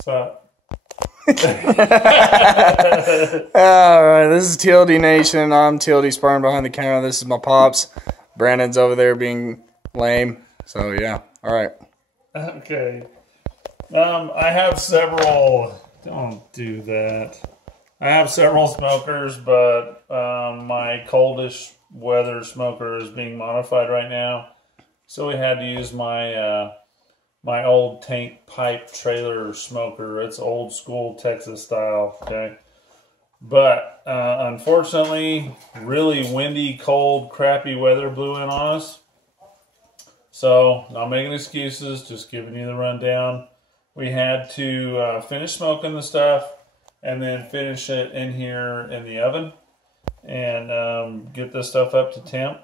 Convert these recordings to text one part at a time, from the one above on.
So. Alright, this is TLD Nation. I'm TLD Sparring behind the camera. This is my pops. Brandon's over there being lame. So yeah. Alright. Okay. I have several. Don't do that. I have several smokers, but my coldish weather smoker is being modified right now. So we had to use my my old tank pipe trailer smoker. It's old school Texas style, okay? But unfortunately, really windy, cold, crappy weather blew in on us. So, not making excuses, just giving you the rundown. We had to finish smoking the stuff and then finish it in here in the oven and get this stuff up to temp.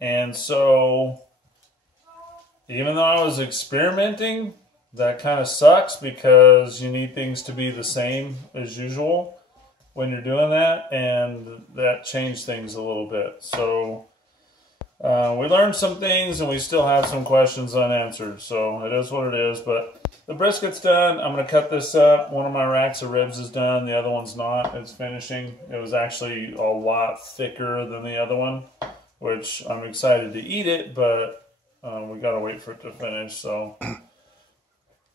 And so, even though I was experimenting, that kind of sucks because you need things to be the same as usual when you're doing that, and that changed things a little bit. So we learned some things and we still have some questions unanswered, so it is what it is. But the brisket's done. I'm going to cut this up. One of my racks of ribs is done. The other one's not. It's finishing. It was actually a lot thicker than the other one, which I'm excited to eat it, but we gotta wait for it to finish. So,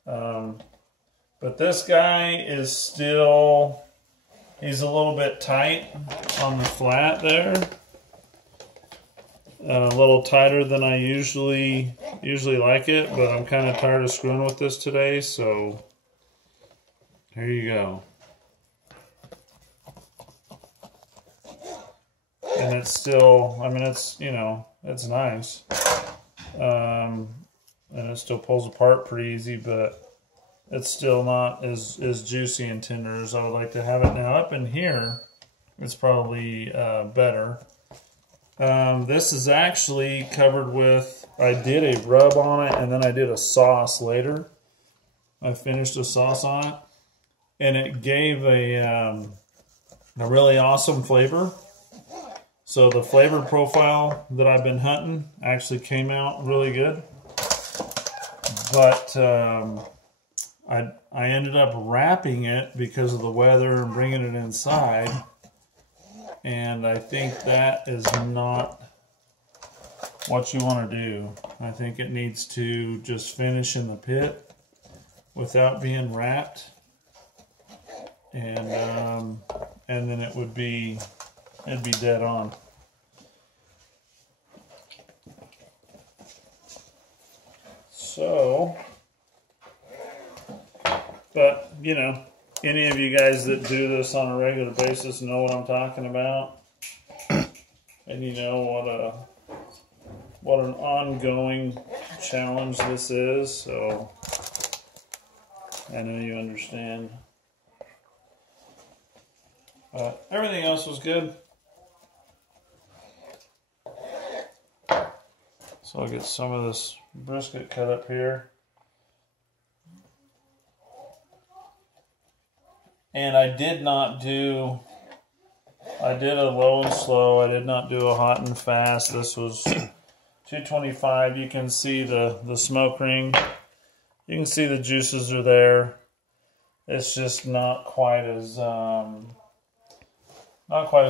but this guy is still, he's a little bit tight on the flat there. A little tighter than I usually like it, but I'm kind of tired of screwing with this today, so here you go. And it's still, I mean, it's, you know, it's nice. And it still pulls apart pretty easy, but it's still not as juicy and tender as I would like to have it. Now up in here, it's probably better. This is actually covered with, I did a rub on it and then I did a sauce later. I finished a sauce on it and it gave a really awesome flavor. So the flavor profile that I've been hunting actually came out really good. But I ended up wrapping it because of the weather and bringing it inside. And I think that is not what you want to do. I think it needs to just finish in the pit without being wrapped. And then it'd be dead on. So, but, you know, any of you guys that do this on a regular basis know what I'm talking about. And you know what an ongoing challenge this is. So, I know you understand. Everything else was good. So I'll get some of this brisket cut up here. And I did a low and slow. I did not do a hot and fast. This was 225. You can see the smoke ring. You can see the juices are there. It's just not quite as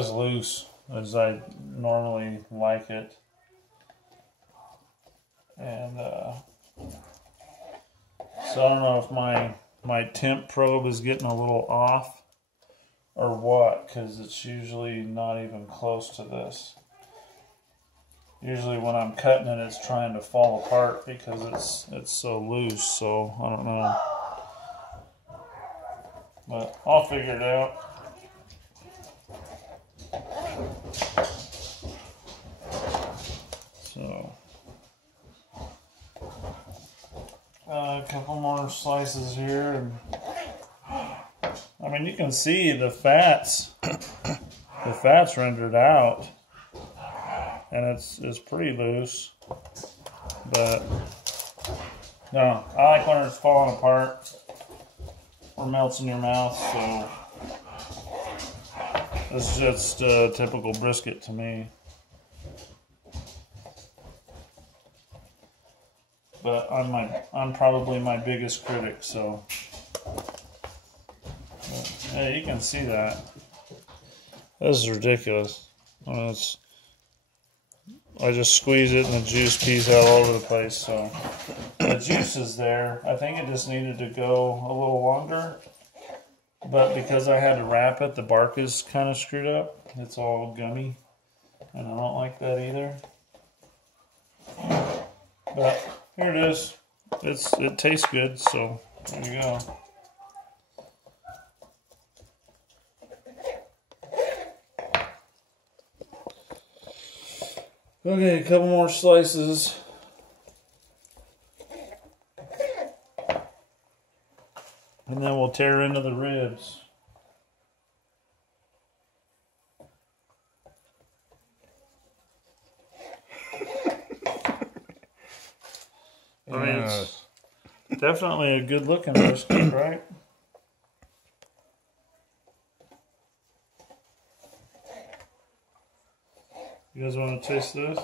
loose as I normally like it. And so I don't know if my temp probe is getting a little off or what, because it's usually not even close to this. Usually when I'm cutting it, it's trying to fall apart because it's so loose, so I don't know. But I'll figure it out. So a couple more slices here, and I mean, you can see the fats rendered out, and it's pretty loose. But no, I like when it's falling apart or melts in your mouth. So this is just typical brisket to me. But I'm probably my biggest critic, so Hey, you can see that. This is ridiculous. I just squeeze it and the juice pees out all over the place. So the juice is there. I think it just needed to go a little longer. But because I had to wrap it, the bark is kind of screwed up. It's all gummy. And I don't like that either. But here it is. It tastes good, so there you go. Okay, a couple more slices. And then we'll tear into the ribs. I mean, it's definitely a good looking brisket, right? You guys want to taste this?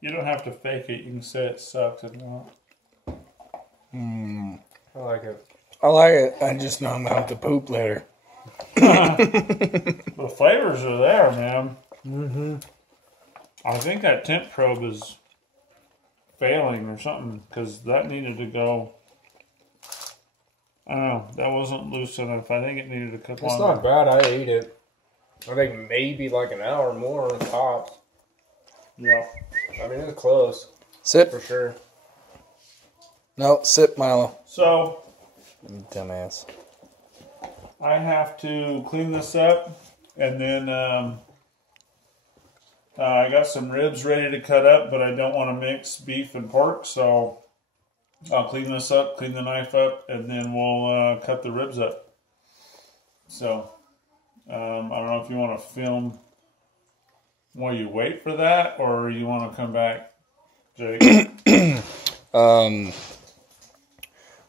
You don't have to fake it. You can say it sucks if not. I like it. I like it. I just know I'm going to have to poop later. The flavors are there, man. Mm-hmm. I think that temp probe is failing or something because that needed to go. I don't know. That wasn't loose enough. I think it needed to cook longer. It's not bad. I ate it. I think maybe like an hour more tops. Yeah. I mean, it's close. Sip. For sure. No, sip, Milo. So, You dumbass. I have to clean this up, and then I got some ribs ready to cut up, but I don't want to mix beef and pork, so I'll clean this up, clean the knife up, and then we'll cut the ribs up. So, I don't know if you want to film while you wait for that, or you want to come back, Jake?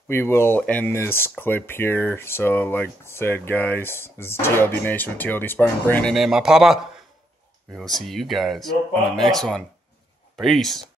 We will end this clip here. So, like I said, guys, this is TLD Nation with TLD Spartan, Brandon, and my papa. We will see you guys on the next one. Peace.